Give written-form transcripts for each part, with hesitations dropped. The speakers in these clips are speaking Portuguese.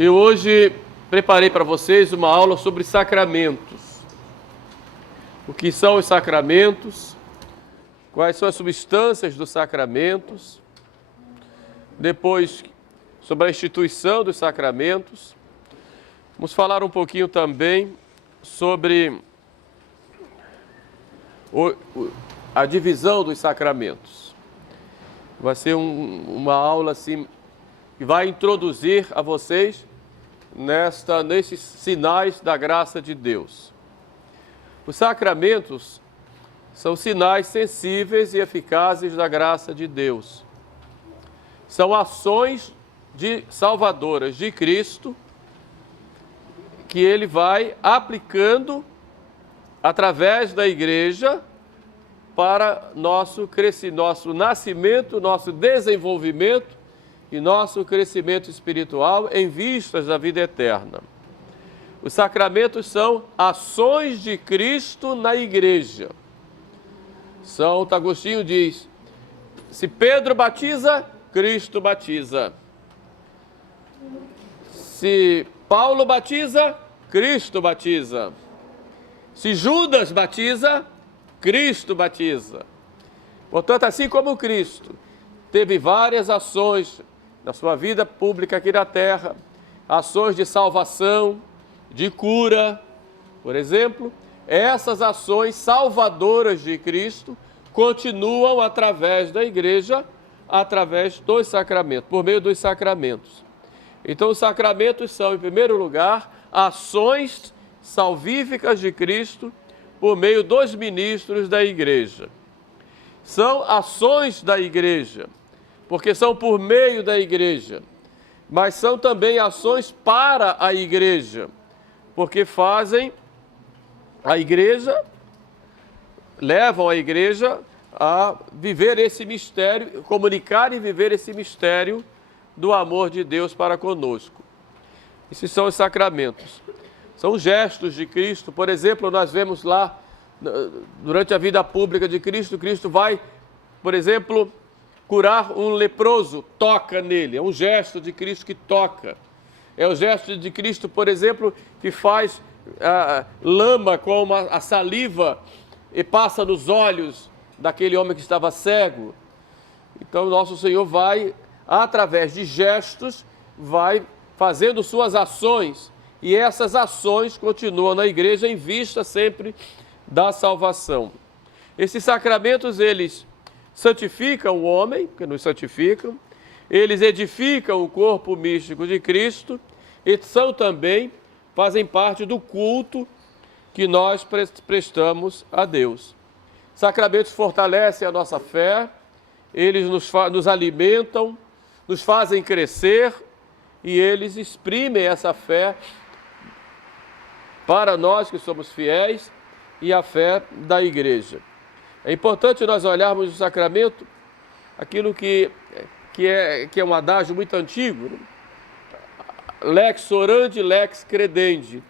Eu hoje preparei para vocês uma aula sobre sacramentos. O que são os sacramentos, quais são as substâncias dos sacramentos, depois sobre a instituição dos sacramentos. Vamos falar um pouquinho também sobre a divisão dos sacramentos. Vai ser uma aula assim que vai introduzir a vocês nesses sinais da graça de Deus. Os sacramentos são sinais sensíveis e eficazes da graça de Deus. São ações salvadoras de Cristo que Ele vai aplicando através da igreja para nosso nascimento, nosso desenvolvimento e nosso crescimento espiritual em vistas da vida eterna. Os sacramentos são ações de Cristo na igreja. Santo Agostinho diz: se Pedro batiza, Cristo batiza. Se Paulo batiza, Cristo batiza. Se Judas batiza, Cristo batiza. Portanto, assim como Cristo teve várias ações na sua vida pública aqui na terra, ações de salvação, de cura, por exemplo, essas ações salvadoras de Cristo continuam através da igreja, através dos sacramentos, por meio dos sacramentos. Então, os sacramentos são, em primeiro lugar, ações salvíficas de Cristo por meio dos ministros da igreja. São ações da igreja, porque são por meio da igreja, mas são também ações para a igreja, porque fazem a igreja, levam a igreja a viver esse mistério, comunicar e viver esse mistério do amor de Deus para conosco. Esses são os sacramentos. São gestos de Cristo. Por exemplo, nós vemos lá, durante a vida pública de Cristo, Cristo vai, por exemplo, curar um leproso, toca nele. É um gesto de Cristo que toca. É o gesto de Cristo, por exemplo, que faz lama com a saliva e passa nos olhos daquele homem que estava cego. Então, nosso Senhor vai, através de gestos, vai fazendo suas ações. E essas ações continuam na igreja em vista sempre da salvação. Esses sacramentos, eles santificam o homem, que nos santificam, eles edificam o corpo místico de Cristo e são também, fazem parte do culto que nós prestamos a Deus. Sacramentos fortalecem a nossa fé, eles nos alimentam, nos fazem crescer e eles exprimem essa fé para nós que somos fiéis e a fé da igreja. É importante nós olharmos o sacramento, aquilo que é um adágio muito antigo, né? Lex orandi, lex credendi.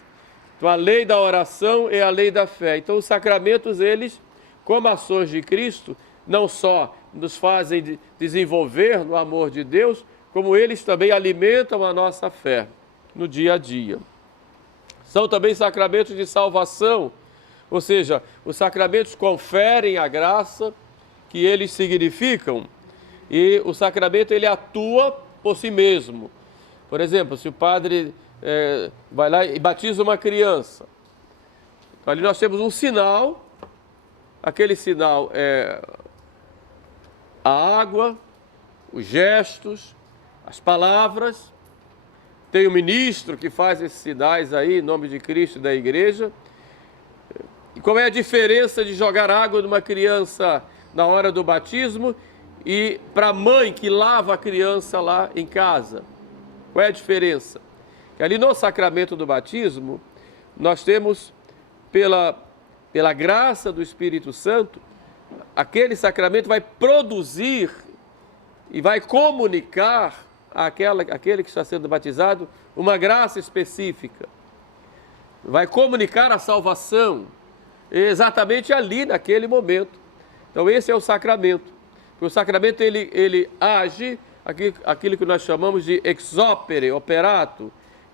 Então, a lei da oração é a lei da fé. Então, os sacramentos, eles, como ações de Cristo, não só nos fazem desenvolver no amor de Deus, como eles também alimentam a nossa fé no dia a dia. São também sacramentos de salvação, ou seja, os sacramentos conferem a graça que eles significam e o sacramento ele atua por si mesmo. Por exemplo, se o padre vai lá e batiza uma criança, ali nós temos um sinal, aquele sinal é a água, os gestos, as palavras. Tem o ministro que faz esses sinais aí, em nome de Cristo e da igreja. E qual é a diferença de jogar água numa criança na hora do batismo e para a mãe que lava a criança lá em casa? Qual é a diferença? Que ali no sacramento do batismo, nós temos, pela graça do Espírito Santo, aquele sacramento vai produzir e vai comunicar àquele que está sendo batizado uma graça específica. Vai comunicar a salvação exatamente ali, naquele momento. Então, esse é o sacramento. O sacramento, ele age aquilo que nós chamamos de ex opere, operato.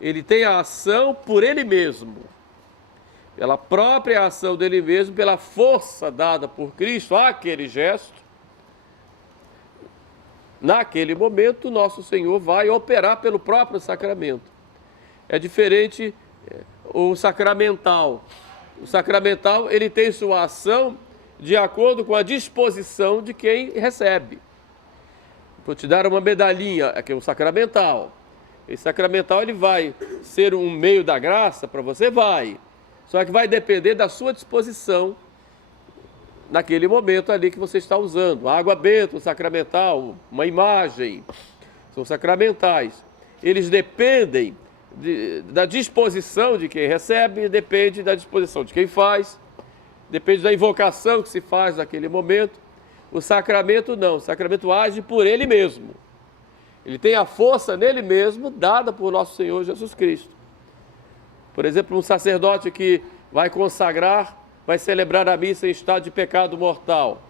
ele tem a ação por ele mesmo. Pela própria ação dele mesmo, pela força dada por Cristo àquele gesto, naquele momento, nosso Senhor vai operar pelo próprio sacramento. É diferente o sacramental. O sacramental, ele tem sua ação de acordo com a disposição de quem recebe. Vou te dar uma medalhinha, aqui é o sacramental. Esse sacramental, ele vai ser um meio da graça para você? Vai. Só que vai depender da sua disposição naquele momento ali que você está usando. A água benta, o sacramental, uma imagem, são sacramentais. Eles dependem da disposição de quem recebe, depende da disposição de quem faz, depende da invocação que se faz naquele momento. O sacramento não, o sacramento age por ele mesmo. Ele tem a força nele mesmo, dada por nosso Senhor Jesus Cristo. Por exemplo, um sacerdote que vai consagrar, vai celebrar a missa em estado de pecado mortal.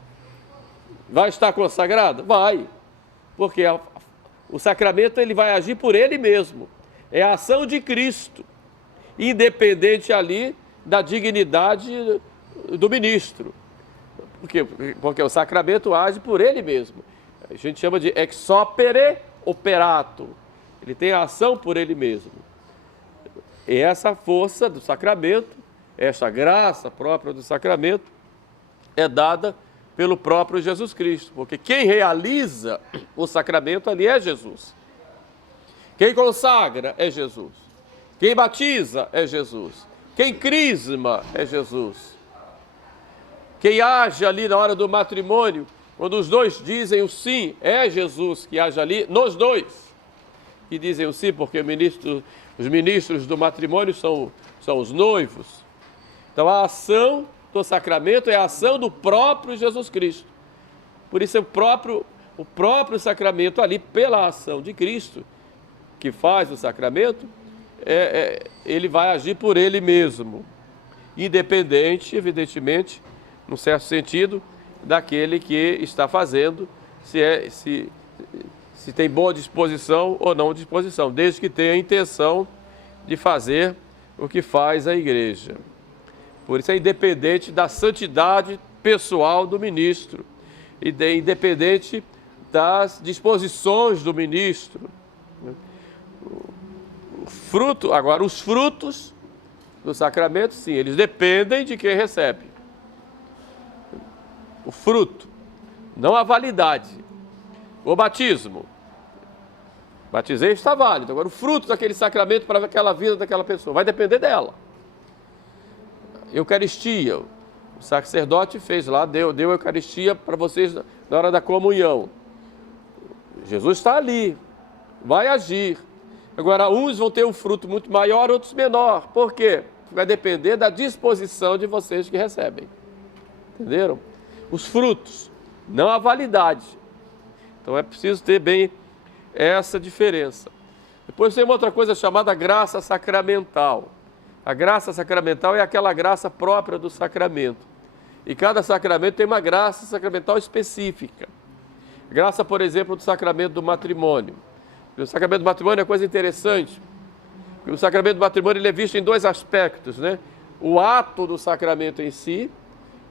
Vai estar consagrado? Vai. Porque o sacramento, ele vai agir por ele mesmo. É a ação de Cristo, independente ali da dignidade do ministro. Por quê? Porque o sacramento age por ele mesmo. A gente chama de ex opere operato. Ele tem a ação por ele mesmo. E essa força do sacramento, essa graça própria do sacramento, é dada pelo próprio Jesus Cristo. Porque quem realiza o sacramento ali é Jesus. Quem consagra é Jesus. Quem batiza é Jesus. Quem crisma é Jesus. Quem age ali na hora do matrimônio, quando os dois dizem o sim, é Jesus que age ali, nos dois que dizem o sim, porque os ministros do matrimônio são os noivos. Então a ação do sacramento é a ação do próprio Jesus Cristo. Por isso o próprio sacramento ali, pela ação de Cristo, que faz o sacramento, ele vai agir por ele mesmo, independente, evidentemente, num certo sentido, daquele que está fazendo, se tem boa disposição ou não disposição, desde que tenha a intenção de fazer o que faz a igreja. Por isso é independente da santidade pessoal do ministro, e independente das disposições do ministro. Agora, os frutos do sacramento, sim, eles dependem de quem recebe. O fruto, não a validade. O batismo. Batizei, está válido. Agora, o fruto daquele sacramento para aquela vida daquela pessoa vai depender dela. Eucaristia. O sacerdote fez lá, deu a Eucaristia para vocês na hora da comunhão. Jesus está ali, vai agir. Agora, uns vão ter um fruto muito maior, outros menor. Por quê? Vai depender da disposição de vocês que recebem. Entenderam? Os frutos, não a validade. Então é preciso ter bem essa diferença. Depois tem uma outra coisa chamada graça sacramental. A graça sacramental é aquela graça própria do sacramento. E cada sacramento tem uma graça sacramental específica. Graça, por exemplo, do sacramento do matrimônio. O sacramento do matrimônio é coisa interessante. O sacramento do matrimônio ele é visto em dois aspectos, né? O ato do sacramento em si,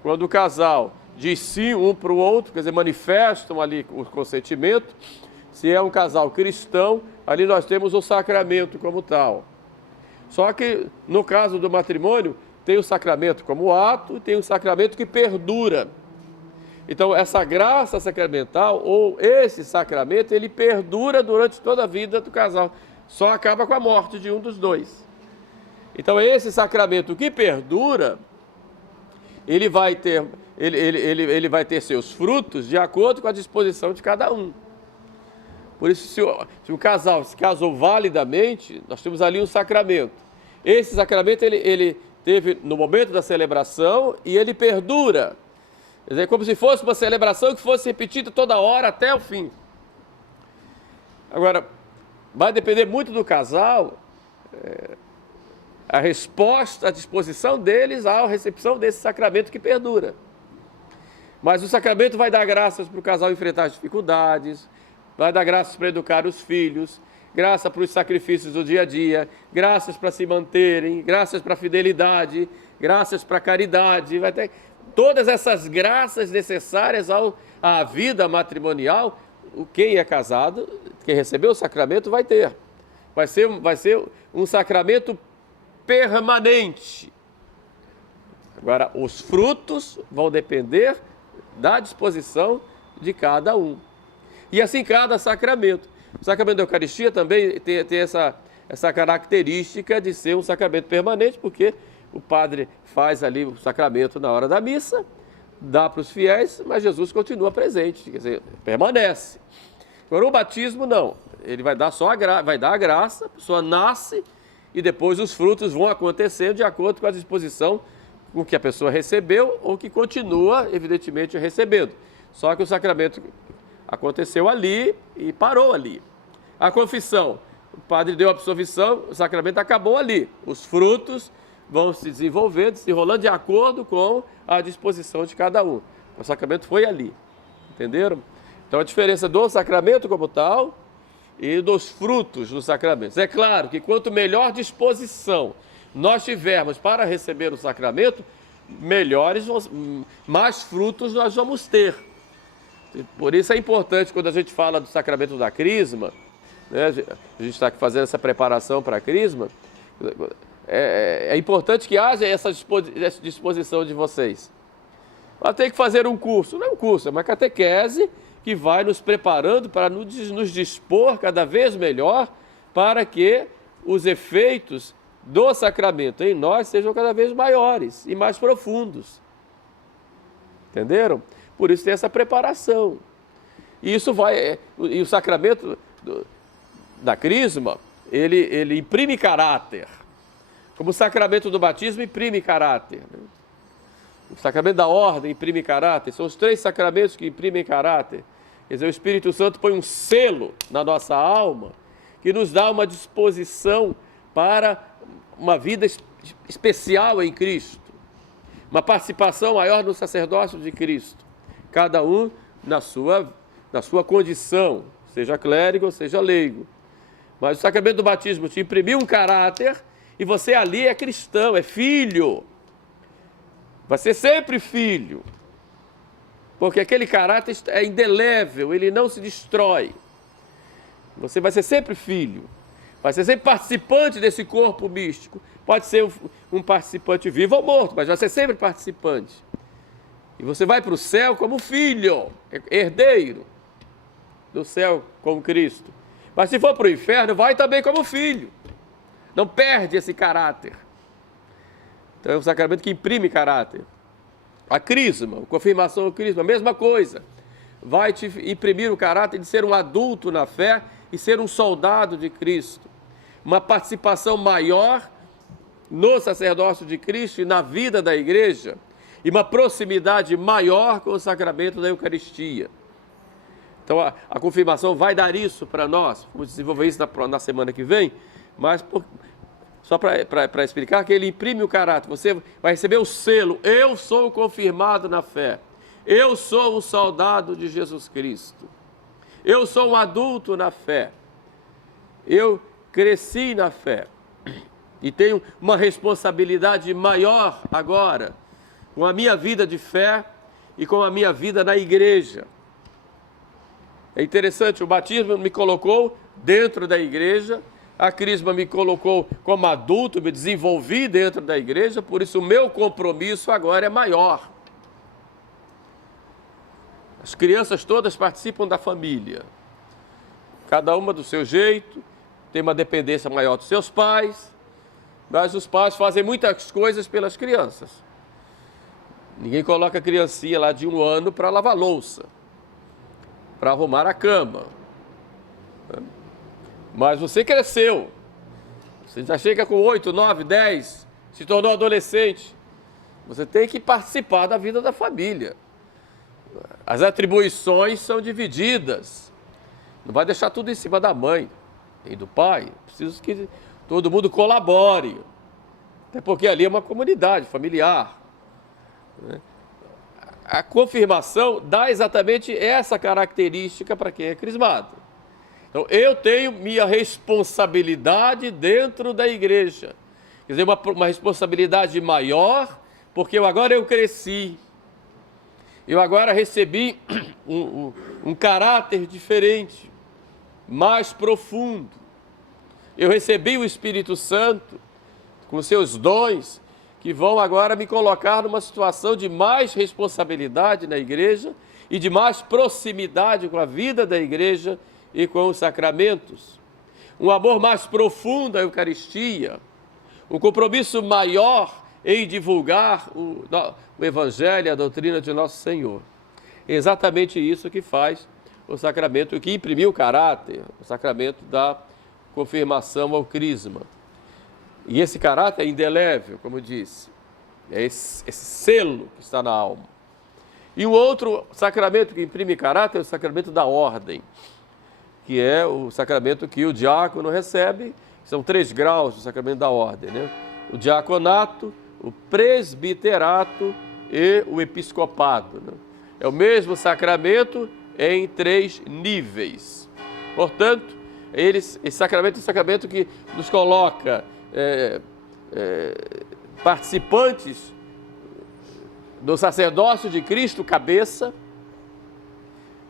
quando o casal diz sim um para o outro, quer dizer, manifestam ali o consentimento. Se é um casal cristão, ali nós temos o sacramento como tal. Só que, no caso do matrimônio, tem o sacramento como ato e tem o sacramento que perdura. Então, essa graça sacramental, ou esse sacramento, ele perdura durante toda a vida do casal. Só acaba com a morte de um dos dois. Então, esse sacramento que perdura, ele vai ter seus frutos de acordo com a disposição de cada um. Por isso, se o casal se casou validamente, nós temos ali um sacramento. Esse sacramento, ele teve no momento da celebração e ele perdura. Quer dizer, como se fosse uma celebração que fosse repetida toda hora até o fim. Agora, vai depender muito do casal, a resposta, a disposição deles à recepção desse sacramento que perdura. Mas o sacramento vai dar graças para o casal enfrentar as dificuldades, vai dar graças para educar os filhos, graça para os sacrifícios do dia a dia, graças para se manterem, graças para a fidelidade, graças para a caridade, vai ter todas essas graças necessárias à vida matrimonial. Quem é casado, quem recebeu o sacramento vai ter. Vai ser um sacramento permanente. Agora, os frutos vão depender da disposição de cada um. E assim cada sacramento. O sacramento da Eucaristia também tem essa característica de ser um sacramento permanente, porque o padre faz ali o sacramento na hora da missa, dá para os fiéis, mas Jesus continua presente, quer dizer, permanece. Agora o batismo não, ele vai dar vai dar a graça, a pessoa nasce e depois os frutos vão acontecendo de acordo com a disposição com que a pessoa recebeu ou que continua, evidentemente, recebendo. Só que o sacramento aconteceu ali e parou ali. A confissão, o padre deu a absolvição, o sacramento acabou ali. Os frutos vão se desenvolvendo, se enrolando de acordo com a disposição de cada um. O sacramento foi ali, entenderam? Então a diferença do sacramento como tal e dos frutos dos sacramentos. É claro que quanto melhor disposição nós tivermos para receber o sacramento, mais frutos nós vamos ter. Por isso é importante, quando a gente fala do sacramento da crisma, né, a gente está aqui fazendo essa preparação para a crisma, é importante que haja essa disposição de vocês. Vai ter que fazer um curso, não é um curso, é uma catequese que vai nos preparando para nos dispor cada vez melhor para que os efeitos do sacramento em nós sejam cada vez maiores e mais profundos. Entenderam? Por isso tem essa preparação. E o sacramento da crisma, ele imprime caráter. Como o sacramento do batismo imprime caráter. Né? O sacramento da ordem imprime caráter. São os 3 sacramentos que imprimem caráter. Quer dizer, o Espírito Santo põe um selo na nossa alma que nos dá uma disposição para uma vida especial em Cristo. Uma participação maior no sacerdócio de Cristo. Cada um na sua condição, seja clérigo ou seja leigo. Mas o sacramento do batismo te imprimiu um caráter e você ali é cristão, é filho. Vai ser sempre filho. Porque aquele caráter é indelével, ele não se destrói. Você vai ser sempre filho. Vai ser sempre participante desse corpo místico. Pode ser um participante vivo ou morto, mas vai ser sempre participante. E você vai para o céu como filho, herdeiro do céu como Cristo. Mas se for para o inferno, vai também como filho. Não perde esse caráter. Então é um sacramento que imprime caráter. A crisma, a confirmação do crisma, a mesma coisa. Vai te imprimir o caráter de ser um adulto na fé e ser um soldado de Cristo. Uma participação maior no sacerdócio de Cristo e na vida da igreja. E uma proximidade maior com o sacramento da Eucaristia. Então a confirmação vai dar isso para nós. Vamos desenvolver isso na semana que vem. Mas só para explicar que ele imprime o caráter. Você vai receber o selo. Eu sou confirmado na fé. Eu sou um soldado de Jesus Cristo. Eu sou um adulto na fé. Eu cresci na fé. E tenho uma responsabilidade maior agora com a minha vida de fé e com a minha vida na igreja. É interessante, o batismo me colocou dentro da igreja, a crisma me colocou como adulto, me desenvolvi dentro da igreja, por isso o meu compromisso agora é maior. As crianças todas participam da família, cada uma do seu jeito, tem uma dependência maior dos seus pais, mas os pais fazem muitas coisas pelas crianças. Ninguém coloca a criancinha lá de 1 ano para lavar louça, para arrumar a cama. Mas você cresceu, você já chega com 8, 9, 10, se tornou adolescente. Você tem que participar da vida da família. As atribuições são divididas. Não vai deixar tudo em cima da mãe e do pai. Preciso que todo mundo colabore. Até porque ali é uma comunidade familiar. A confirmação dá exatamente essa característica para quem é crismado. Então, eu tenho minha responsabilidade dentro da igreja. Quer dizer, uma responsabilidade maior, porque agora eu cresci. Eu agora recebi um caráter diferente, mais profundo. Eu recebi o Espírito Santo com seus dons, que vão agora me colocar numa situação de mais responsabilidade na igreja e de mais proximidade com a vida da igreja e com os sacramentos. Um amor mais profundo à Eucaristia, um compromisso maior em divulgar o Evangelho e a doutrina de Nosso Senhor. É exatamente isso que faz o sacramento, que imprimiu o caráter, o sacramento da confirmação ao crisma. E esse caráter é indelével, como eu disse, é esse selo que está na alma. E o outro sacramento que imprime caráter é o sacramento da ordem, que é o sacramento que o diácono recebe. São 3 graus do sacramento da ordem, né? O diaconato, o presbiterato e o episcopado, né? É o mesmo sacramento em 3 níveis. Portanto, esse sacramento é um sacramento que nos coloca participantes do sacerdócio de Cristo, cabeça.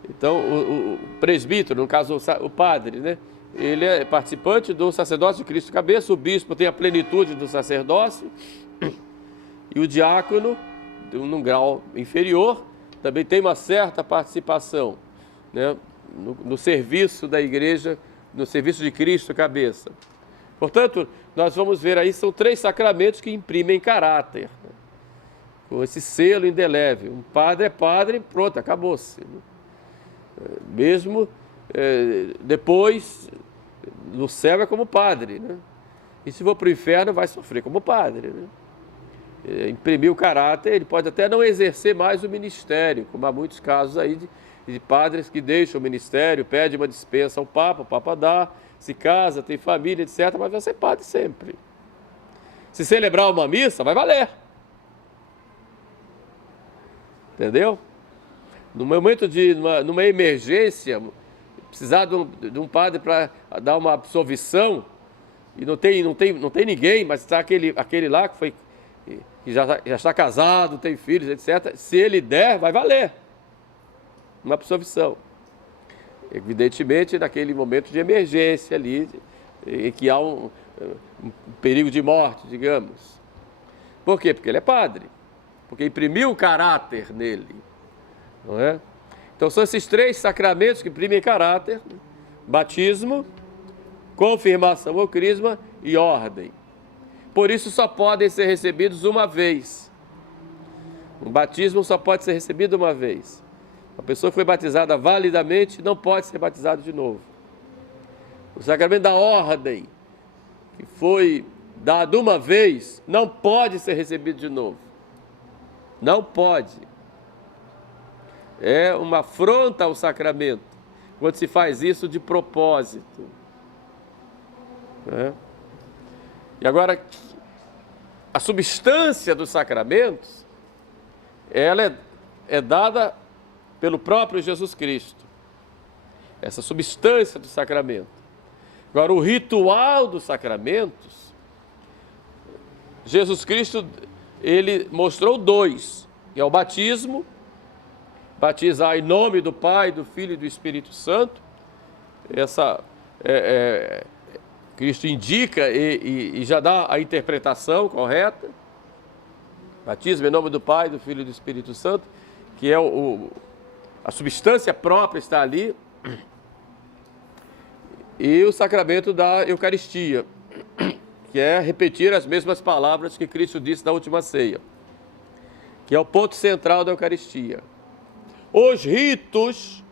Então, o presbítero, no caso o padre, né? Ele é participante do sacerdócio de Cristo, cabeça. O bispo tem a plenitude do sacerdócio. E o diácono, num grau inferior, também tem uma certa participação, né? No serviço da igreja, no serviço de Cristo, cabeça. Portanto, nós vamos ver aí, são 3 sacramentos que imprimem caráter, né? Com esse selo indelével. Um padre é padre, pronto, acabou-se, né? Mesmo depois, no céu é como padre, né? E se for para o inferno, vai sofrer como padre, né? Imprimir o caráter, ele pode até não exercer mais o ministério, como há muitos casos aí de padres que deixam o ministério, pedem uma dispensa ao Papa, o Papa dá, se casa, tem família, etc., mas vai ser padre sempre. Se celebrar uma missa, vai valer. Entendeu? No momento numa emergência, precisar de um padre para dar uma absolvição, e não tem ninguém, mas está aquele lá que já está casado, tem filhos, etc. Se ele der, vai valer uma absolvição. Evidentemente, naquele momento de emergência ali, em que há um perigo de morte, digamos. Por quê? Porque ele é padre. Porque imprimiu o caráter nele. Não é? Então são esses 3 sacramentos que imprimem caráter: batismo, confirmação ou crisma e ordem. Por isso só podem ser recebidos uma vez. Um batismo só pode ser recebido uma vez. A pessoa que foi batizada validamente não pode ser batizada de novo. O sacramento da ordem, que foi dado uma vez, não pode ser recebido de novo. Não pode. É uma afronta ao sacramento, quando se faz isso de propósito. Né? E agora, a substância dos sacramentos, ela é dada pelo próprio Jesus Cristo. Essa substância do sacramento. Agora, o ritual dos sacramentos, Jesus Cristo, ele mostrou 2, que é o batismo, batizar em nome do Pai, do Filho e do Espírito Santo. Cristo indica e já dá a interpretação correta. Batismo em nome do Pai, do Filho e do Espírito Santo, que é a substância própria está ali. E o sacramento da Eucaristia, que é repetir as mesmas palavras que Cristo disse na última ceia, que é o ponto central da Eucaristia. Os ritos,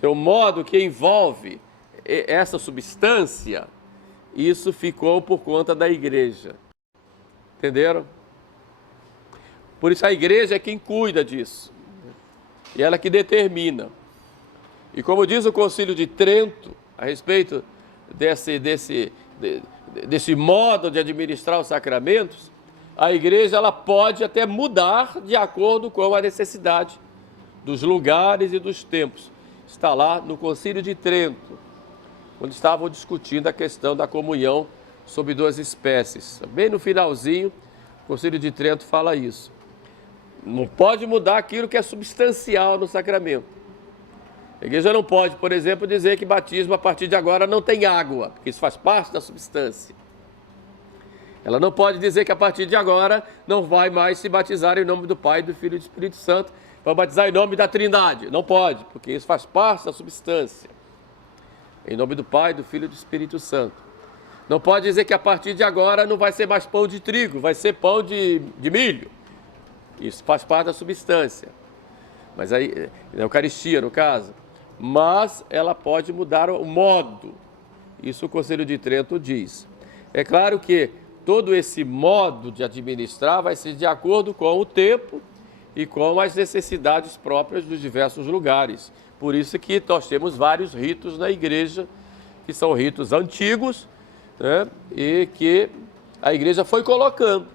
o modo que envolve essa substância, isso ficou por conta da igreja. Entenderam? Por isso a igreja é quem cuida disso. E ela que determina. E como diz o Concílio de Trento, a respeito desse modo de administrar os sacramentos, a igreja ela pode até mudar de acordo com a necessidade dos lugares e dos tempos. Está lá no Concílio de Trento. quando estavam discutindo a questão da comunhão sobre duas espécies. Bem no finalzinho, o Concílio de Trento fala isso. Não pode mudar aquilo que é substancial no sacramento. A igreja não pode, por exemplo, dizer que batismo a partir de agora não tem água, porque isso faz parte da substância. Ela não pode dizer que a partir de agora não vai mais se batizar em nome do Pai, do Filho e do Espírito Santo, vai batizar em nome da Trindade. Não pode, porque isso faz parte da substância. Em nome do Pai, do Filho e do Espírito Santo. Não pode dizer que a partir de agora não vai ser mais pão de trigo, vai ser pão de milho. Isso faz parte da substância. Mas aí, na Eucaristia, no caso. Mas ela pode mudar o modo. Isso o Concílio de Trento diz. É claro que todo esse modo de administrar vai ser de acordo com o tempo e com as necessidades próprias dos diversos lugares. Por isso que nós temos vários ritos na igreja, que são ritos antigos, né? E que a igreja foi colocando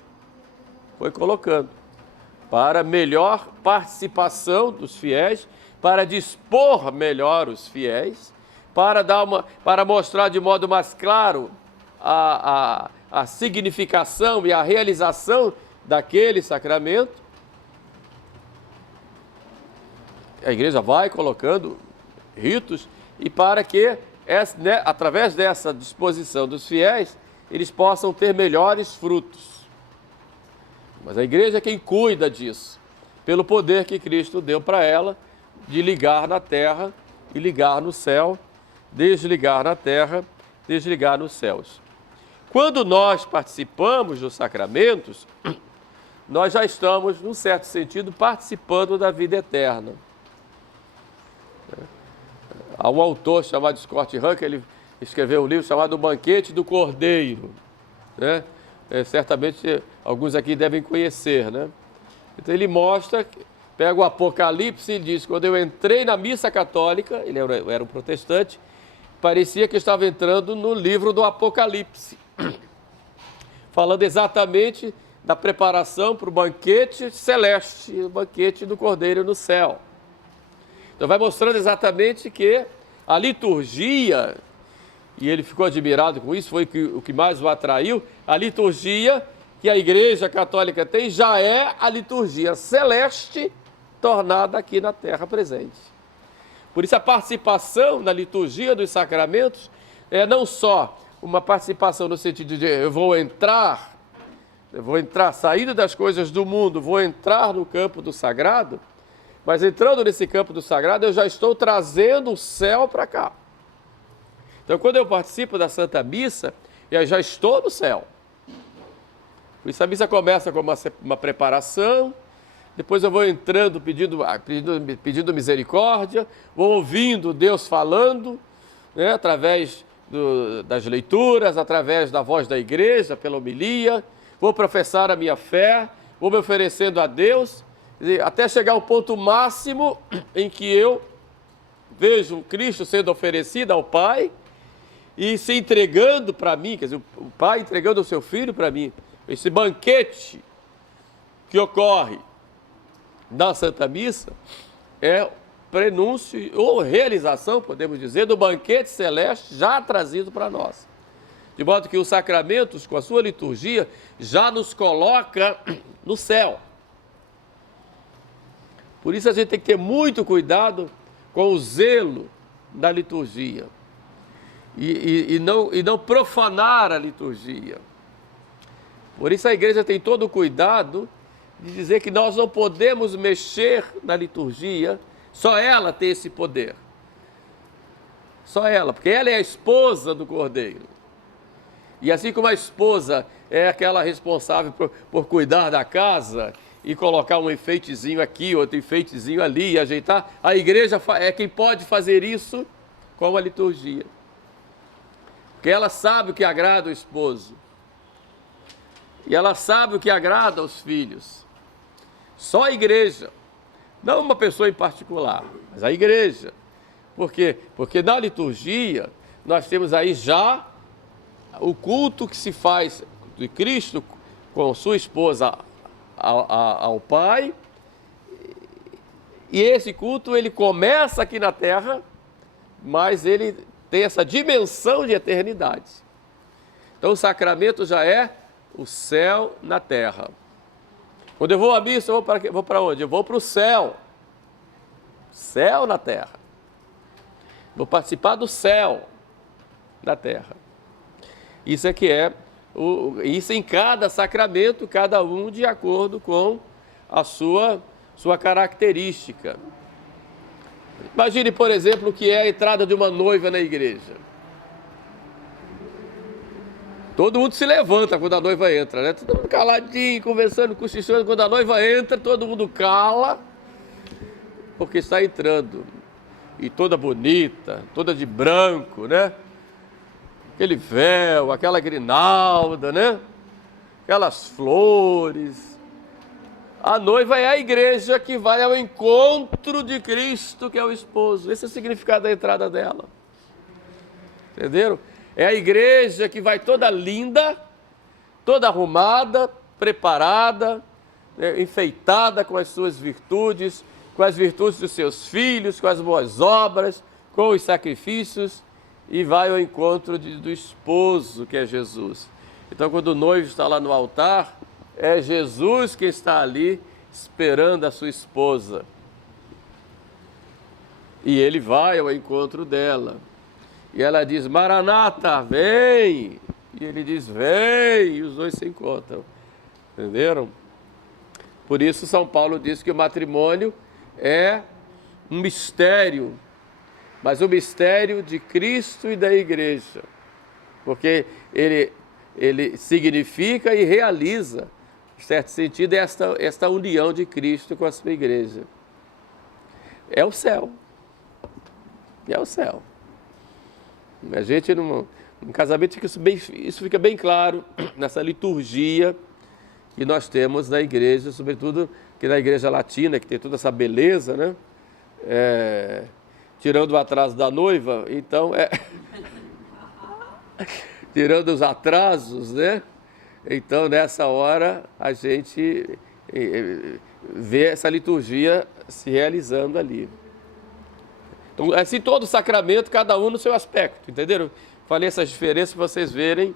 para melhor participação dos fiéis, para dispor melhor os fiéis, para mostrar de modo mais claro a significação e a realização daquele sacramento. A igreja vai colocando ritos e para que, através dessa disposição dos fiéis, eles possam ter melhores frutos. Mas a igreja é quem cuida disso, pelo poder que Cristo deu para ela de ligar na terra e ligar no céu, desligar na terra, desligar nos céus. Quando nós participamos dos sacramentos, nós já estamos, num certo sentido, participando da vida eterna. Há um autor chamado Scott Hahn, ele escreveu um livro chamado O Banquete do Cordeiro, né? Certamente alguns aqui devem conhecer, né? Então ele mostra, pega o Apocalipse e diz: quando eu entrei na missa católica, ele era um protestante, parecia que eu estava entrando no livro do Apocalipse, falando exatamente da preparação para o banquete celeste, o banquete do Cordeiro no céu. Então vai mostrando exatamente que a liturgia, e ele ficou admirado com isso, foi o que mais o atraiu, a liturgia que a Igreja Católica tem já é a liturgia celeste tornada aqui na terra presente. Por isso a participação na liturgia dos sacramentos é não só uma participação no sentido de eu vou entrar, saindo das coisas do mundo, vou entrar no campo do sagrado, mas entrando nesse campo do sagrado eu já estou trazendo o céu para cá. Então quando eu participo da Santa Missa, eu já estou no céu. Por isso a missa começa com uma preparação, depois eu vou entrando pedindo misericórdia, vou ouvindo Deus falando, né, através das leituras, através da voz da igreja, pela homilia, vou professar a minha fé, vou me oferecendo a Deus, até chegar ao ponto máximo em que eu vejo Cristo sendo oferecido ao Pai e se entregando para mim, quer dizer, o Pai entregando o seu Filho para mim. Esse banquete que ocorre na Santa Missa é prenúncio ou realização, podemos dizer, do banquete celeste já trazido para nós. De modo que os sacramentos, com a sua liturgia, já nos coloca no céu. Por isso a gente tem que ter muito cuidado com o zelo da liturgia e não profanar a liturgia. Por isso a igreja tem todo o cuidado de dizer que nós não podemos mexer na liturgia, só ela tem esse poder. Só ela, porque ela é a esposa do Cordeiro. E assim como a esposa é aquela responsável por cuidar da casa e colocar um enfeitezinho aqui, outro enfeitezinho ali e ajeitar, a igreja é quem pode fazer isso com a liturgia. Porque ela sabe o que agrada o esposo. E ela sabe o que agrada aos filhos. Só a igreja, não uma pessoa em particular, mas a igreja. Por quê? Porque na liturgia nós temos aí já o culto que se faz de Cristo com sua esposa ao Pai. E esse culto ele começa aqui na terra, mas ele tem essa dimensão de eternidade. Então o sacramento já é o céu na terra. Quando eu vou à missa, eu vou para onde? Eu vou para o céu. Céu na terra. Vou participar do céu na terra. Isso é que é, isso em cada sacramento, cada um de acordo com a sua característica. Imagine, por exemplo, o que é a entrada de uma noiva na igreja. Todo mundo se levanta quando a noiva entra, né? Todo mundo caladinho, conversando, cochichando. Quando a noiva entra, todo mundo cala, porque está entrando. E toda bonita, toda de branco, né? Aquele véu, aquela grinalda, né? Aquelas flores. A noiva é a igreja que vai ao encontro de Cristo, que é o esposo. Esse é o significado da entrada dela. Entenderam? É a igreja que vai toda linda, toda arrumada, preparada, né, enfeitada com as suas virtudes, com as virtudes dos seus filhos, com as boas obras, com os sacrifícios, e vai ao encontro do esposo, que é Jesus. Então, quando o noivo está lá no altar, é Jesus que está ali esperando a sua esposa. E ele vai ao encontro dela. E ela diz, Maranata, vem! E ele diz, vem! E os dois se encontram. Entenderam? Por isso, São Paulo diz que o matrimônio é um mistério, mas o mistério de Cristo e da igreja. Porque ele significa e realiza, em certo sentido, esta união de Cristo com a sua igreja. É o céu. É o céu. A gente, num casamento, isso fica bem claro nessa liturgia que nós temos na igreja, sobretudo que na igreja latina, que tem toda essa beleza, né? Tirando o atraso da noiva, então, tirando os atrasos, né? Então, nessa hora, a gente vê essa liturgia se realizando ali. Então, assim, todo sacramento, cada um no seu aspecto, entenderam? Falei essas diferenças para vocês verem.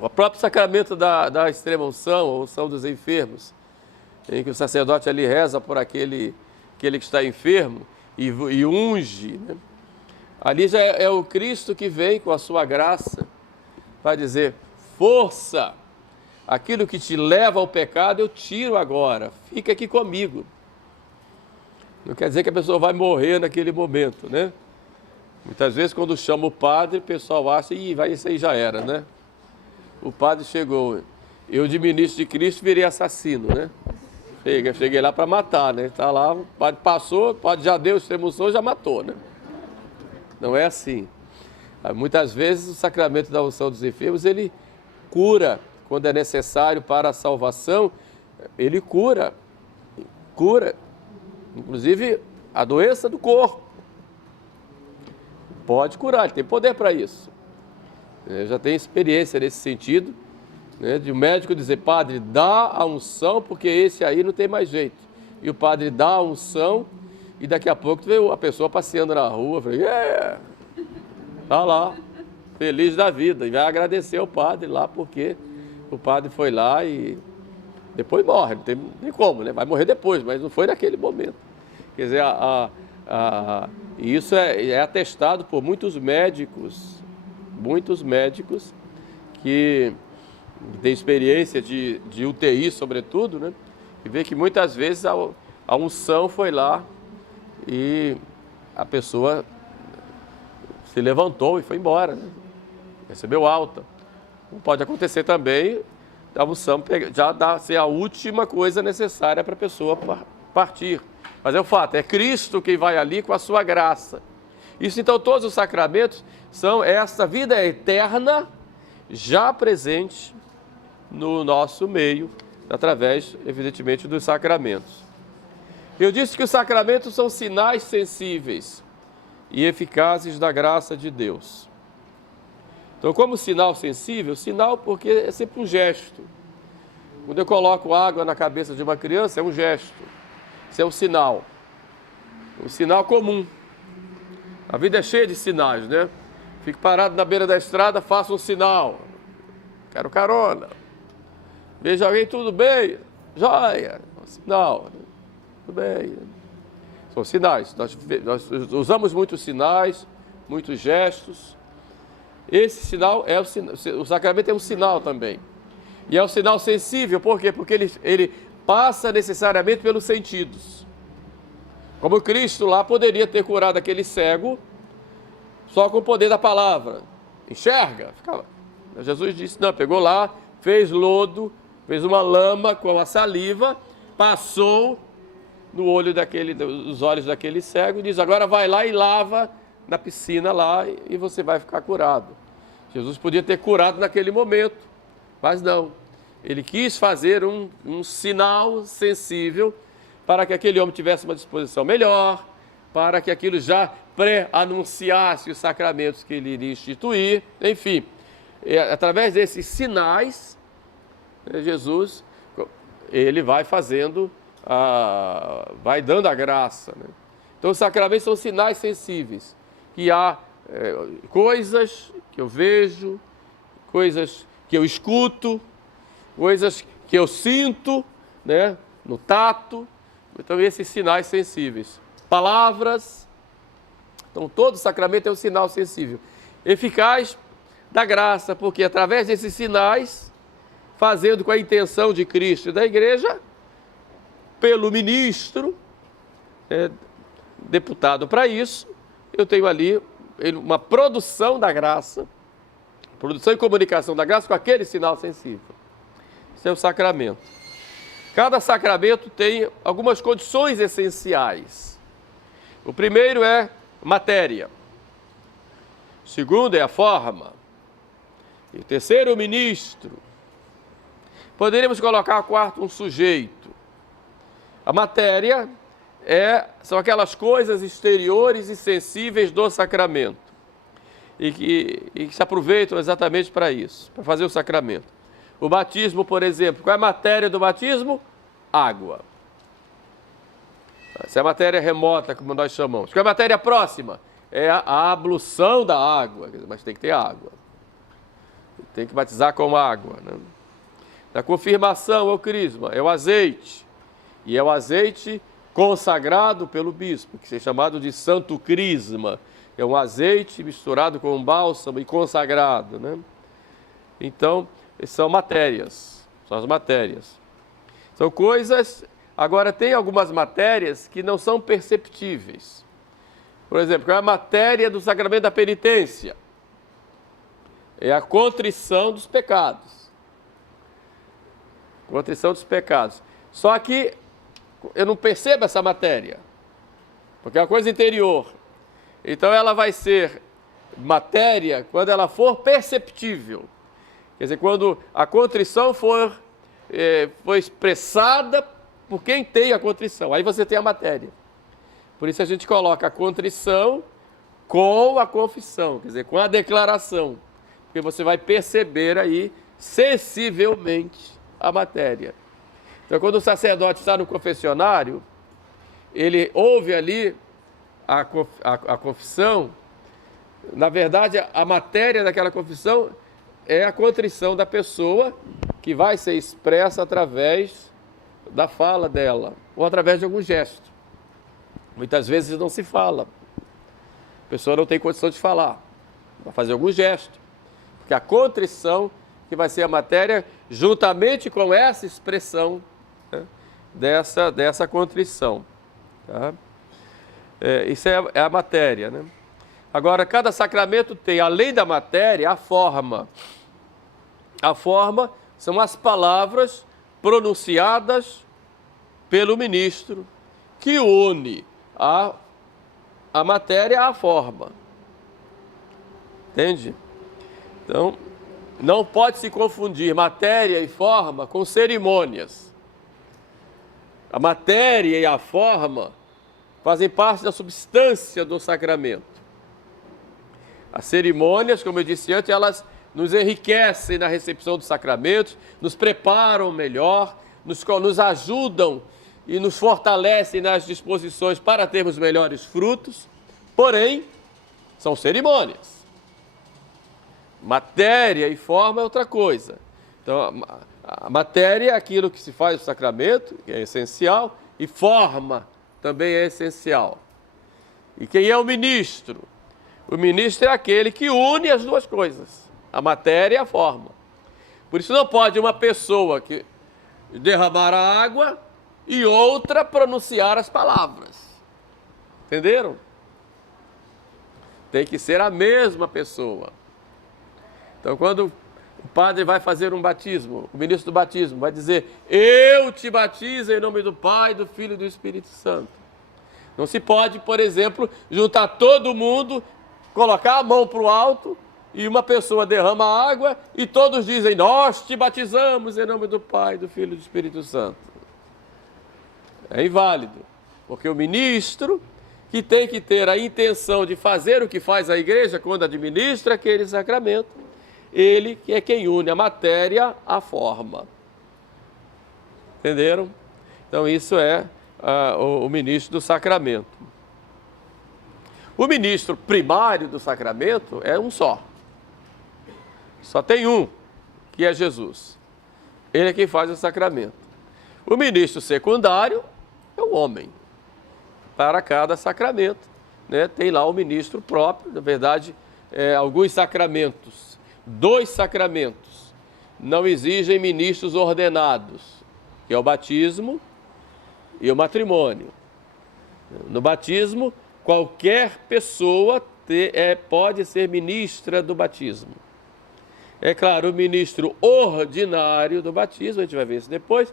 O próprio sacramento da extrema-unção, a unção dos enfermos, em que o sacerdote ali reza por aquele que está enfermo e unge, né? Ali já é o Cristo que vem com a sua graça para dizer, força, aquilo que te leva ao pecado eu tiro agora, fica aqui comigo. Não quer dizer que a pessoa vai morrer naquele momento, né? Muitas vezes quando chama o padre, o pessoal acha, isso aí já era, né? O padre chegou, eu de ministro de Cristo virei assassino, né? Cheguei lá para matar, né? Tá lá, o padre passou, o padre já deu extrema-unção, já matou, né? Não é assim. Muitas vezes o sacramento da unção dos enfermos, ele cura, quando é necessário para a salvação, ele cura, inclusive a doença do corpo. Pode curar, ele tem poder para isso. Eu já tenho experiência nesse sentido, né, de um médico dizer, padre, dá a unção, porque esse aí não tem mais jeito. E o padre dá a unção, e daqui a pouco tu vê a pessoa passeando na rua, falei, tá lá, feliz da vida, e vai agradecer ao padre lá, porque o padre foi lá e depois morre, não tem nem como, né? Vai morrer depois, mas não foi naquele momento. Quer dizer, isso é atestado por muitos médicos que têm experiência de UTI, sobretudo, né? E vê que muitas vezes a unção foi lá e a pessoa se levantou e foi embora, né? Recebeu alta. Pode acontecer também da unção já ser a última coisa necessária para a pessoa partir. Mas é o fato, é Cristo quem vai ali com a sua graça. Isso, então, todos os sacramentos são essa vida eterna já presente no nosso meio, através, evidentemente, dos sacramentos. Eu disse que os sacramentos são sinais sensíveis e eficazes da graça de Deus. Então, como sinal sensível, sinal porque é sempre um gesto. Quando eu coloco água na cabeça de uma criança, é um gesto. Isso é um sinal comum. A vida é cheia de sinais, né? Fique parado na beira da estrada, faça um sinal. Quero carona. Veja alguém, tudo bem? Joia. Um sinal. Tudo bem. São sinais. Nós usamos muitos sinais, muitos gestos. Esse sinal é o sacramento é um sinal também. E é um sinal sensível, por quê? Porque ele passa necessariamente pelos sentidos. Como Cristo lá poderia ter curado aquele cego só com o poder da palavra. Enxerga? Ficava. Jesus disse, não, pegou lá, fez lodo, fez uma lama com a saliva, passou no olho dos olhos daquele cego e diz, agora vai lá e lava na piscina lá e você vai ficar curado. Jesus podia ter curado naquele momento, mas não. Ele quis fazer um sinal sensível para que aquele homem tivesse uma disposição melhor, para que aquilo já pré-anunciasse os sacramentos que ele iria instituir, enfim. Através desses sinais, Jesus, ele vai fazendo, vai dando a graça. Né? Então, os sacramentos são sinais sensíveis, que há coisas que eu vejo, coisas que eu escuto, coisas que eu sinto, né, no tato. Então, esses sinais sensíveis. Palavras. Então, todo sacramento é um sinal sensível. Eficaz da graça, porque através desses sinais, fazendo com a intenção de Cristo e da Igreja, pelo ministro, deputado para isso, eu tenho ali uma produção da graça, produção e comunicação da graça com aquele sinal sensível. Isso é o sacramento. Cada sacramento tem algumas condições essenciais. O primeiro é matéria. O segundo é a forma. E o terceiro, o ministro. Poderíamos colocar a quarto, um sujeito. A matéria são aquelas coisas exteriores e sensíveis do sacramento. E que se aproveitam exatamente para isso, para fazer o sacramento. O batismo, por exemplo, qual é a matéria do batismo? Água. Essa é a matéria remota, como nós chamamos. Qual é a matéria próxima? É a ablução da água, mas tem que ter água. Tem que batizar com água. Né? Na confirmação, o crisma, é o azeite. E é o azeite consagrado pelo bispo, que é chamado de santo crisma. É um azeite misturado com um bálsamo e consagrado. Né? Então, são matérias, são as matérias. São coisas, agora tem algumas matérias que não são perceptíveis. Por exemplo, qual é a matéria do sacramento da penitência? É a contrição dos pecados. Contrição dos pecados. Só que eu não percebo essa matéria, porque é uma coisa interior. Então ela vai ser matéria quando ela for perceptível. Quer dizer, quando a contrição for expressada por quem tem a contrição. Aí você tem a matéria. Por isso a gente coloca a contrição com a confissão, quer dizer, com a declaração. Porque você vai perceber aí sensivelmente a matéria. Então, quando o sacerdote está no confessionário, ele ouve ali a confissão. Na verdade, a matéria daquela confissão é a contrição da pessoa, que vai ser expressa através da fala dela, ou através de algum gesto. Muitas vezes não se fala. A pessoa não tem condição de falar. Vai fazer algum gesto. Porque a contrição que vai ser a matéria, juntamente com essa expressão, né, dessa contrição. Tá? Isso é a matéria. Né? Agora, cada sacramento tem, além da matéria, a forma. A forma são as palavras pronunciadas pelo ministro, que une a matéria à forma. Entende? Então, não pode se confundir matéria e forma com cerimônias. A matéria e a forma fazem parte da substância do sacramento. As cerimônias, como eu disse antes, elas nos enriquecem na recepção dos sacramentos, nos preparam melhor, nos ajudam e nos fortalecem nas disposições para termos melhores frutos. Porém, São cerimônias. Matéria e forma é outra coisa. Então, a matéria é aquilo que se faz no sacramento, que é essencial, e forma também é essencial. E quem é o ministro? O ministro é aquele que une as duas coisas, a matéria e a forma. Por isso não pode uma pessoa que derramar a água e outra pronunciar as palavras. Entenderam? Tem que ser a mesma pessoa. Então, quando o padre vai fazer um batismo, o ministro do batismo vai dizer: eu te batizo em nome do Pai, do Filho e do Espírito Santo. Não se pode, por exemplo, juntar todo mundo, colocar a mão para o alto e uma pessoa derrama água e todos dizem: nós te batizamos em nome do Pai, do Filho e do Espírito Santo. É inválido, porque o ministro, que tem que ter a intenção de fazer o que faz a igreja quando administra aquele sacramento, ele que é quem une a matéria à forma. Entenderam? Então isso é o ministro do sacramento. O ministro primário do sacramento é um só. Só tem um, que é Jesus. Ele é quem faz o sacramento. O ministro secundário é o homem, para cada sacramento, né? Tem lá o ministro próprio. Na verdade, alguns sacramentos, 2 sacramentos, não exigem ministros ordenados, que é o batismo e o matrimônio. No batismo, qualquer pessoa pode ser ministra do batismo. É claro, o ministro ordinário do batismo, a gente vai ver isso depois,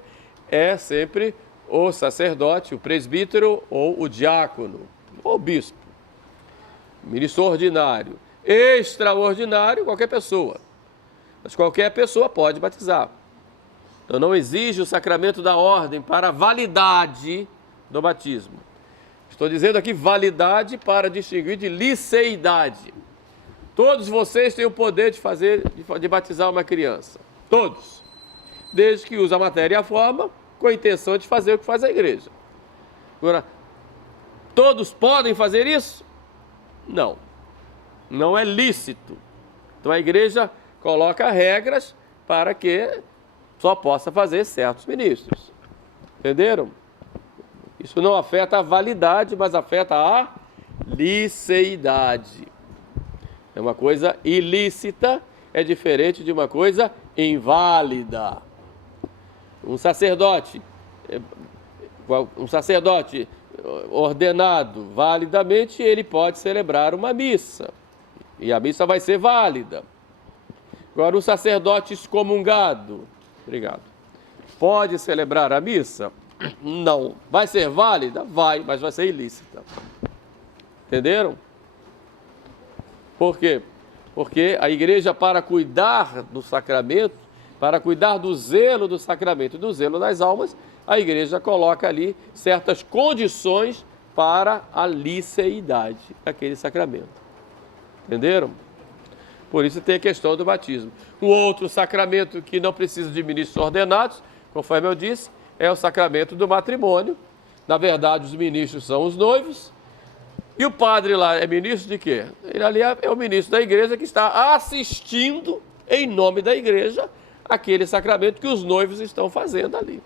é sempre o sacerdote, o presbítero ou o diácono, ou o bispo. Ministro ordinário. Extraordinário, qualquer pessoa. Mas qualquer pessoa pode batizar. Então não exige o sacramento da ordem para a validade do batismo. Estou dizendo aqui validade para distinguir de liceidade. Todos vocês têm o poder de batizar uma criança. Todos. Desde que use a matéria e a forma, com a intenção de fazer o que faz a igreja. Agora, todos podem fazer isso? Não. Não é lícito. Então a igreja coloca regras para que só possa fazer certos ministros. Entenderam? Isso não afeta a validade, mas afeta a liceidade. É uma coisa ilícita, é diferente de uma coisa inválida. Um sacerdote ordenado validamente, ele pode celebrar uma missa. E a missa vai ser válida. Agora, um sacerdote excomungado, pode celebrar a missa? Não. Vai ser válida? Vai, mas vai ser ilícita. Entenderam? Por quê? Porque a igreja, para cuidar do sacramento, para cuidar do zelo do sacramento e do zelo das almas, a igreja coloca ali certas condições para a liceidade daquele sacramento. Entenderam? Por isso tem a questão do batismo. Um outro sacramento que não precisa de ministros ordenados, conforme eu disse, é o sacramento do matrimônio. Na verdade, os ministros são os noivos. E o padre lá é ministro de quê? Ele ali é o ministro da igreja que está assistindo, em nome da igreja, aquele sacramento que os noivos estão fazendo ali.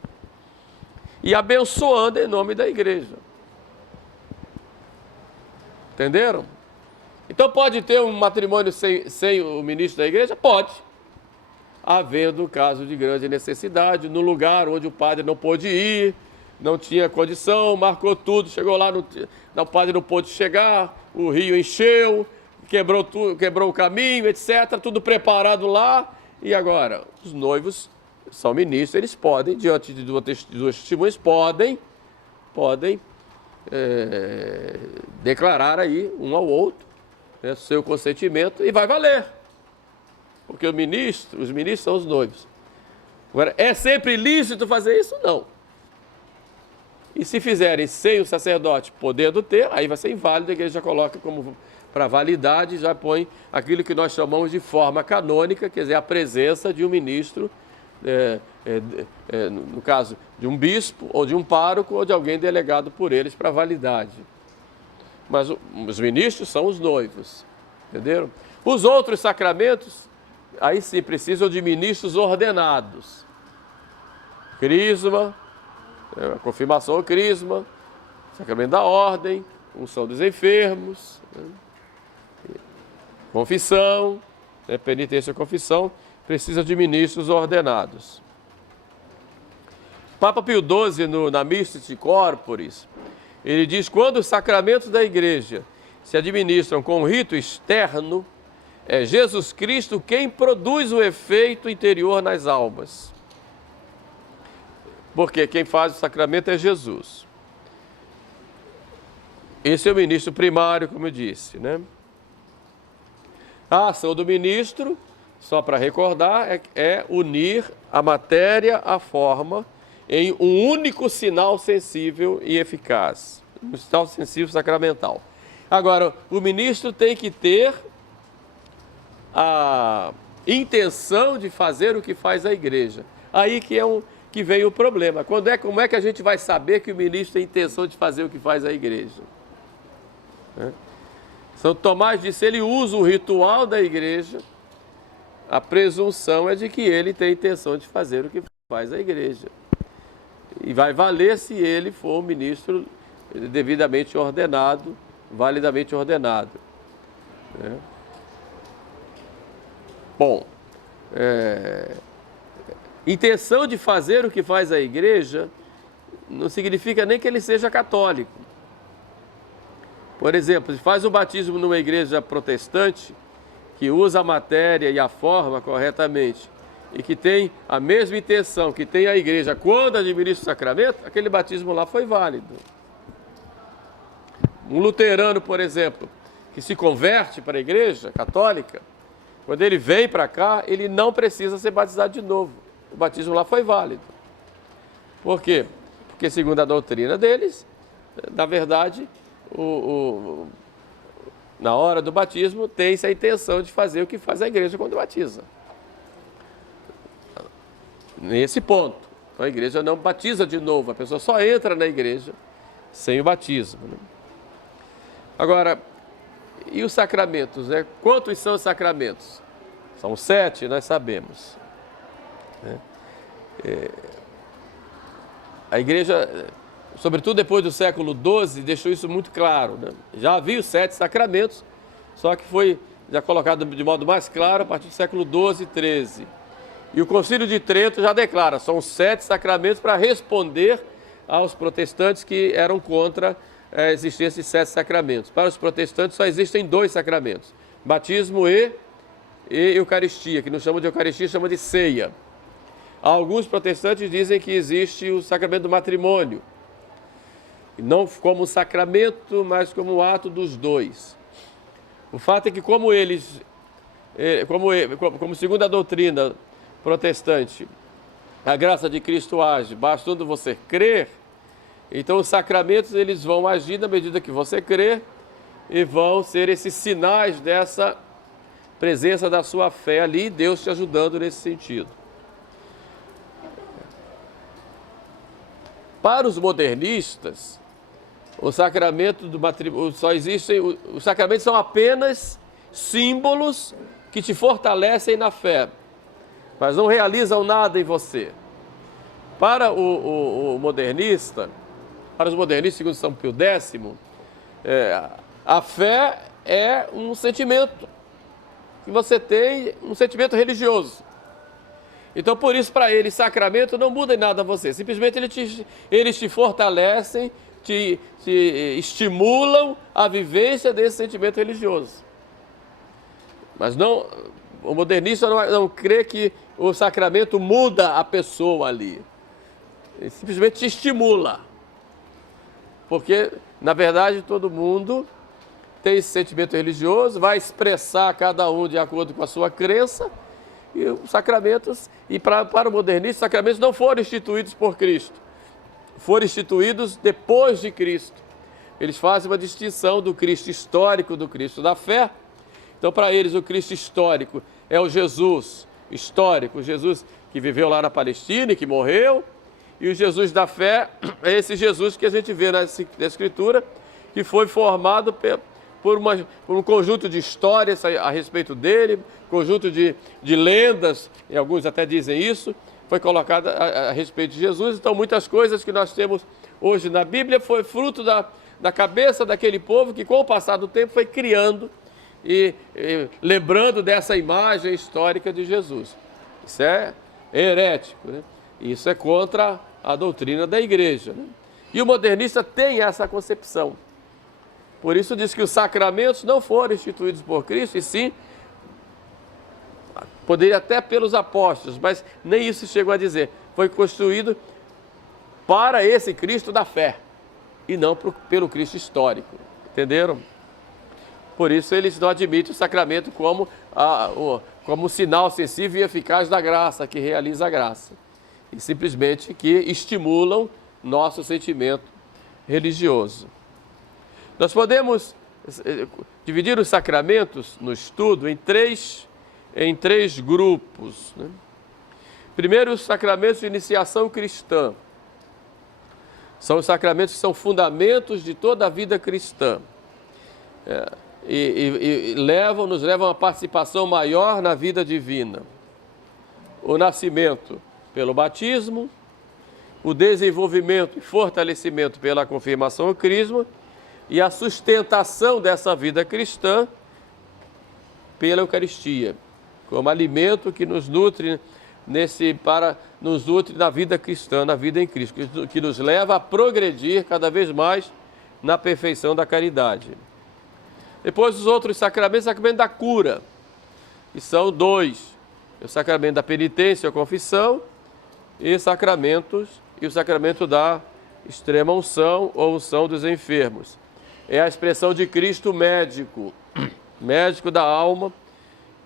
E abençoando em nome da igreja. Entenderam? Então pode ter um matrimônio sem o ministro da igreja? Pode. Havendo caso de grande necessidade, no lugar onde o padre não pôde ir, não tinha condição, marcou tudo, chegou lá, o padre não pôde chegar, o rio encheu, quebrou o caminho, etc. Tudo preparado lá. E agora, os noivos são ministros, eles podem, diante de duas testemunhas, podem declarar aí um ao outro, né, seu consentimento, e vai valer. Porque os ministros são os noivos. Agora, é sempre lícito fazer isso? Não. E se fizerem sem o sacerdote podendo ter, aí vai ser inválido, a igreja coloca como para validade, já põe aquilo que nós chamamos de forma canônica, quer dizer, a presença de um ministro, no caso de um bispo, ou de um pároco, ou de alguém delegado por eles para validade. Mas os ministros são os noivos. Entenderam? Os outros sacramentos, aí sim, precisam de ministros ordenados. Crisma, a confirmação ou crisma, sacramento da ordem, unção dos enfermos, confissão, penitência e confissão, precisa de ministros ordenados. Papa Pio XII, na Mystici Corporis, ele diz: quando os sacramentos da igreja se administram com rito externo, é Jesus Cristo quem produz o efeito interior nas almas. Porque quem faz o sacramento é Jesus. Esse é o ministro primário, como eu disse, né? A ação do ministro, só para recordar, é unir a matéria à forma em um único sinal sensível e eficaz, um sinal sensível sacramental. Agora, o ministro tem que ter a intenção de fazer o que faz a igreja. Aí que vem o problema. Como é que a gente vai saber que o ministro tem intenção de fazer o que faz a igreja? São Tomás disse: ele usa o ritual da igreja, a presunção é de que ele tem intenção de fazer o que faz a igreja. E vai valer se ele for um ministro devidamente ordenado, validamente ordenado. Bom, intenção de fazer o que faz a igreja não significa nem que ele seja católico. Por exemplo, se faz o batismo numa igreja protestante, que usa a matéria e a forma corretamente, e que tem a mesma intenção que tem a igreja quando administra o sacramento, aquele batismo lá foi válido. Um luterano, por exemplo, que se converte para a igreja católica, quando ele vem para cá, ele não precisa ser batizado de novo. O batismo lá foi válido. Por quê? Porque, segundo a doutrina deles, na verdade, na hora do batismo, tem-se a intenção de fazer o que faz a igreja quando batiza. Nesse ponto. Então, a igreja não batiza de novo, a pessoa só entra na igreja sem o batismo. Né? Agora, e os sacramentos, né? Quantos são os sacramentos? São 7, nós sabemos. A igreja, sobretudo depois do século XII, deixou isso muito claro. Né? Já havia os 7 sacramentos, só que foi já colocado de modo mais claro a partir do século XII e XIII. E o Concílio de Trento já declara: são 7 sacramentos para responder aos protestantes que eram contra a existência de 7 sacramentos. Para os protestantes só existem 2 sacramentos: batismo e Eucaristia, que não chama de Eucaristia, chama de ceia. Alguns protestantes dizem que existe o sacramento do matrimônio, não como sacramento, mas como um ato dos 2. O fato é que como segundo a doutrina protestante, a graça de Cristo age, bastando você crer, então os sacramentos eles vão agir na medida que você crer e vão ser esses sinais dessa presença da sua fé ali, Deus te ajudando nesse sentido. Para os modernistas, o sacramento do matrimônio só existem, os sacramentos são apenas símbolos que te fortalecem na fé, mas não realizam nada em você. Para o modernista, para os modernistas, segundo São Pio X, a fé é um sentimento que você tem, um sentimento religioso. Então, por isso, para eles, sacramento não muda em nada a você. Simplesmente eles te fortalecem, te estimulam a vivência desse sentimento religioso. Mas não, o modernista não crê que o sacramento muda a pessoa ali. Ele simplesmente te estimula. Porque, na verdade, todo mundo tem esse sentimento religioso, vai expressar cada um de acordo com a sua crença, e os sacramentos, e para o modernista, os sacramentos não foram instituídos por Cristo, foram instituídos depois de Cristo. Eles fazem uma distinção do Cristo histórico do Cristo da fé. Então, para eles, o Cristo histórico é o Jesus histórico, o Jesus que viveu lá na Palestina e que morreu, e o Jesus da fé é esse Jesus que a gente vê na Escritura, que foi formado por um conjunto de histórias a respeito dele, conjunto de lendas, e alguns até dizem isso, foi colocada a respeito de Jesus. Então, muitas coisas que nós temos hoje na Bíblia foi fruto da cabeça daquele povo que, com o passar do tempo, foi criando e lembrando dessa imagem histórica de Jesus. Isso é herético, né? Isso é contra a doutrina da igreja, né? E o modernista tem essa concepção. Por isso diz que os sacramentos não foram instituídos por Cristo, e sim, poderia até pelos apóstolos, mas nem isso chegou a dizer. Foi construído para esse Cristo da fé, e não pelo Cristo histórico. Entenderam? Por isso eles não admitem o sacramento como sinal sensível e eficaz da graça, que realiza a graça. E simplesmente que estimulam nosso sentimento religioso. Nós podemos dividir os sacramentos no estudo em três grupos, né? Primeiro, os sacramentos de iniciação cristã. São os sacramentos que são fundamentos de toda a vida cristã. Nos levam a participação maior na vida divina. O nascimento pelo batismo, o desenvolvimento e fortalecimento pela confirmação ao crisma e a sustentação dessa vida cristã pela Eucaristia, como alimento que nos nutre nos nutre na vida cristã, na vida em Cristo, que nos leva a progredir cada vez mais na perfeição da caridade. Depois os outros sacramentos, o sacramento da cura, que são dois: o sacramento da penitência, a confissão, e o sacramento da extrema unção ou unção dos enfermos. É a expressão de Cristo médico, médico da alma,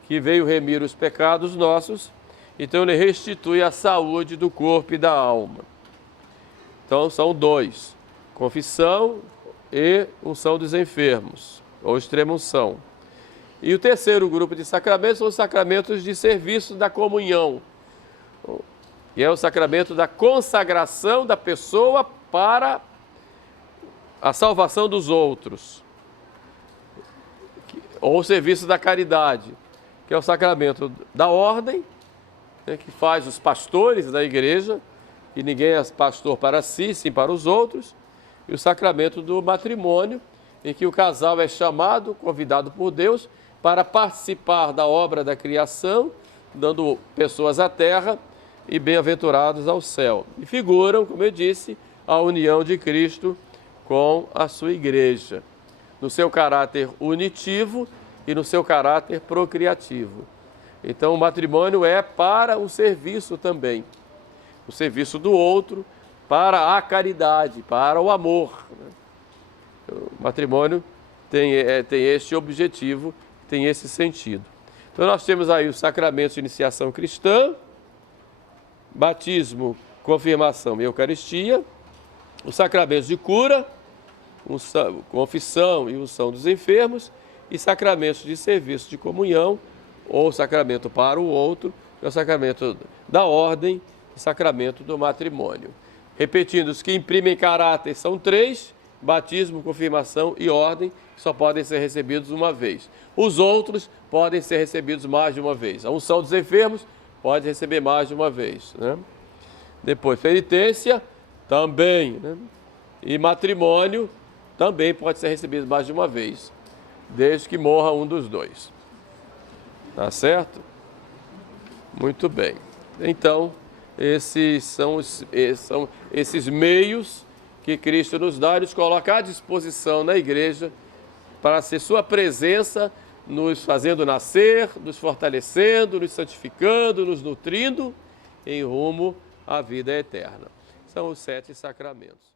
que veio remir os pecados nossos, então ele restitui a saúde do corpo e da alma. Então são dois: confissão e unção dos enfermos, ou extrema unção. E o terceiro grupo de sacramentos são os sacramentos de serviço da comunhão, que é o sacramento da consagração da pessoa para a salvação dos outros, ou o serviço da caridade, que é o sacramento da ordem, né, que faz os pastores da igreja, e ninguém é pastor para si, sim para os outros, e o sacramento do matrimônio, em que o casal é chamado, convidado por Deus, para participar da obra da criação, dando pessoas à terra e bem-aventurados ao céu. E figuram, como eu disse, a união de Cristo com a sua igreja, no seu caráter unitivo e no seu caráter procriativo. Então o matrimônio é para o serviço também, o serviço do outro, para a caridade, para o amor, né? O matrimônio tem este objetivo, tem esse sentido. Então nós temos aí os sacramentos de iniciação cristã, batismo, confirmação e Eucaristia, os sacramentos de cura, confissão e unção dos enfermos, e sacramentos de serviço de comunhão, ou sacramento para o outro, que é o sacramento da ordem e sacramento do matrimônio. Repetindo, os que imprimem caráter são três: batismo, confirmação e ordem, que só podem ser recebidos uma vez. Os outros podem ser recebidos mais de uma vez. A unção dos enfermos pode receber mais de uma vez, né? Depois, penitência também, né? E matrimônio também pode ser recebido mais de uma vez, desde que morra um dos dois. Tá certo? Muito bem. Então, esses são esses meios que Cristo nos dá e nos coloca à disposição na igreja para ser sua presença, nos fazendo nascer, nos fortalecendo, nos santificando, nos nutrindo em rumo à vida eterna. São os 7 sacramentos.